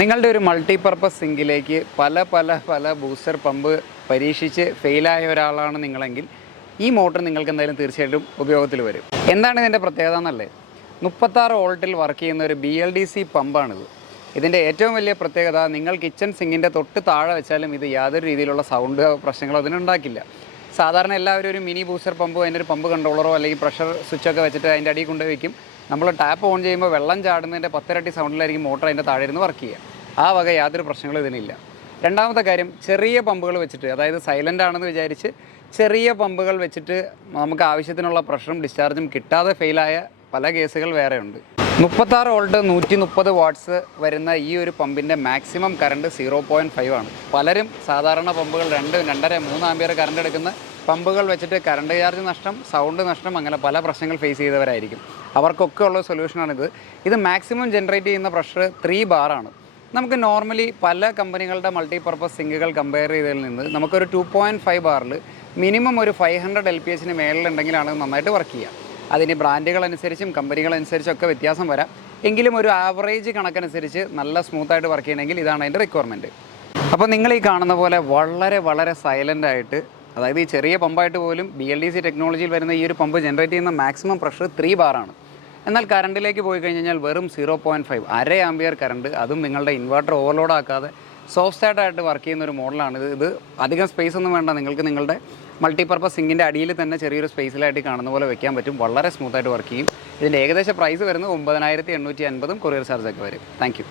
നിങ്ങളുടെ ഒരു മൾട്ടിപർപ്പസ് സിങ്കിലേക്ക് പല പല പല ബൂസ്റ്റർ പമ്പ് പരീക്ഷിച്ച് ഫെയിലായ ഒരാളാണ് നിങ്ങളെങ്കിൽ ഈ മോട്ടർ നിങ്ങൾക്ക് എന്തായാലും തീർച്ചയായിട്ടും ഉപയോഗത്തിൽ വരും. എന്താണ് ഇതിന്റെ പ്രത്യേകത എന്നല്ലേ? മുപ്പത്താറ് വോൾട്ടിൽ വർക്ക് ചെയ്യുന്ന ഒരു ബി എൽ ഡി സി പമ്പാണിത് ഇതിന്റെ ഏറ്റവും വലിയ പ്രത്യേകത നിങ്ങൾ കിച്ചൺ സിങ്കിന്റെ തൊട്ട് താഴെ വെച്ചാലും ഇത് യാതൊരു രീതിയിലുള്ള സൗണ്ട് പ്രശ്നങ്ങളോ അതിനുണ്ടാക്കില്ല സാധാരണ എല്ലാവരും ഒരു മിനി ബൂസ്റ്റർ പമ്പോ അതിന്റെ ഒരു പമ്പ് കൺട്രോളറോ അല്ലെങ്കിൽ പ്രഷർ സ്വിച്ചൊക്കെ വെച്ചിട്ട് അതിന്റെ അടിയിൽ കൊണ്ടുവയ്ക്കും നമ്മൾ ടാപ്പ് ഓൺ ചെയ്യുമ്പോൾ വെള്ളം ചാടുന്നതിന്റെ പത്തിരട്ടി സൗണ്ടിലായിരിക്കും മോട്ടർ അതിന്റെ താഴെ ഇരുന്ന് വർക്ക് ചെയ്യുക. ആ വക യാതൊരു പ്രശ്നങ്ങളും ഇതിനില്ല. രണ്ടാമത്തെ കാര്യം ചെറിയ പമ്പുകൾ വെച്ചിട്ട് അതായത് സൈലന്റ് ആണെന്ന് വിചാരിച്ച് ചെറിയ പമ്പുകൾ വെച്ചിട്ട് നമുക്ക് ആവശ്യത്തിനുള്ള പ്രഷറും ഡിസ്ചാർജും കിട്ടാതെ ഫെയിലായ പല കേസുകൾ വേറെയുണ്ട് മുപ്പത്താറ് വോൾട്ട് നൂറ്റി മുപ്പത് വാട്ട്സ് വരുന്ന ഈ ഒരു പമ്പിന്റെ maximum current zero point five ആണ്. പലരും സാധാരണ പമ്പുകൾ രണ്ട് രണ്ടര മൂന്ന് ആമ്പിയർ കറണ്ട് എടുക്കുന്ന പമ്പുകൾ വെച്ചിട്ട് കറണ്ട് ചാർജ് നഷ്ടം സൗണ്ട് നഷ്ടം അങ്ങനെ പല പ്രശ്നങ്ങൾ ഫേസ് ചെയ്തവരായിരിക്കും. അവർക്കൊക്കെ ഉള്ള സൊല്യൂഷനാണിത് ഇത് മാക്സിമം ജനറേറ്റ് ചെയ്യുന്ന പ്രഷർ ത്രീ ബാറാണ് നമുക്ക് നോർമലി പല കമ്പനികളുടെ മൾട്ടിപർപ്പസ് സിങ്കുകൾ കമ്പയർ ചെയ്തതിൽ നിന്ന് നമുക്കൊരു ടു പോയിന്റ് ഫൈവ് ബാറിൽ മിനിമം ഒരു ഫൈവ് ഹൺഡ്രഡ് എൽ പി എച്ചിന് മേളിലുണ്ടെങ്കിലാണ് നന്നായിട്ട് വർക്ക് ചെയ്യുക അതിന് ബ്രാൻഡുകൾ അനുസരിച്ചും കമ്പനികൾ അനുസരിച്ചൊക്കെ വ്യത്യാസം വരാം. എങ്കിലും ഒരു ആവറേജ് കണക്കനുസരിച്ച് നല്ല സ്മൂത്തായിട്ട് വർക്ക് ചെയ്യണമെങ്കിൽ ഇതാണ് അതിന്റെ റിക്വയർമെന്റ് അപ്പോൾ നിങ്ങൾ ഈ കാണുന്ന പോലെ വളരെ വളരെ സൈലന്റ് ആയിട്ട് അതായത് ഈ ചെറിയ പമ്പായിട്ട് പോലും ബി എൽ ഡി സി ടെക്നോളജിയിൽ വരുന്ന ഈ ഒരു പമ്പ് ജനറേറ്റ് ചെയ്യുന്ന മാക്സിമം പ്രഷർ ത്രീ ബാറാണ് എന്നാൽ കറണ്ടിലേക്ക് പോയി കഴിഞ്ഞാൽ വെറും സീറോ പോയിന്റ് ഫൈവ് അര ആംബിയർ കറണ്ട്. അതും നിങ്ങളുടെ ഇൻവെർട്ടർ ഓവർലോഡ് ആക്കാതെ സോഫ്റ്റ് ആയിട്ട് വർക്ക് ചെയ്യുന്ന ഒരു മോഡലാണ് ഇത്. ഇത് അധികം സ്പേസ് ഒന്നും വേണ്ട. നിങ്ങൾക്ക് നിങ്ങളുടെ മൾട്ടിപർപ്പസ് സിങ്കിന്റെ അടിയിൽ തന്നെ ചെറിയൊരു സ്പേസിലായിട്ട് കാണുന്ന പോലെ വെക്കാൻ പറ്റും. വളരെ സ്മൂത്തായിട്ട് വർക്ക് ചെയ്യും. ഇതിന്റെ ഏകദേശം പ്രൈസ് വരുന്നത് ഒമ്പതിനായിരത്തി എണ്ണൂറ്റി അൻപതും കൊറിയർ ചാർജൊക്കെ വരും. താങ്ക്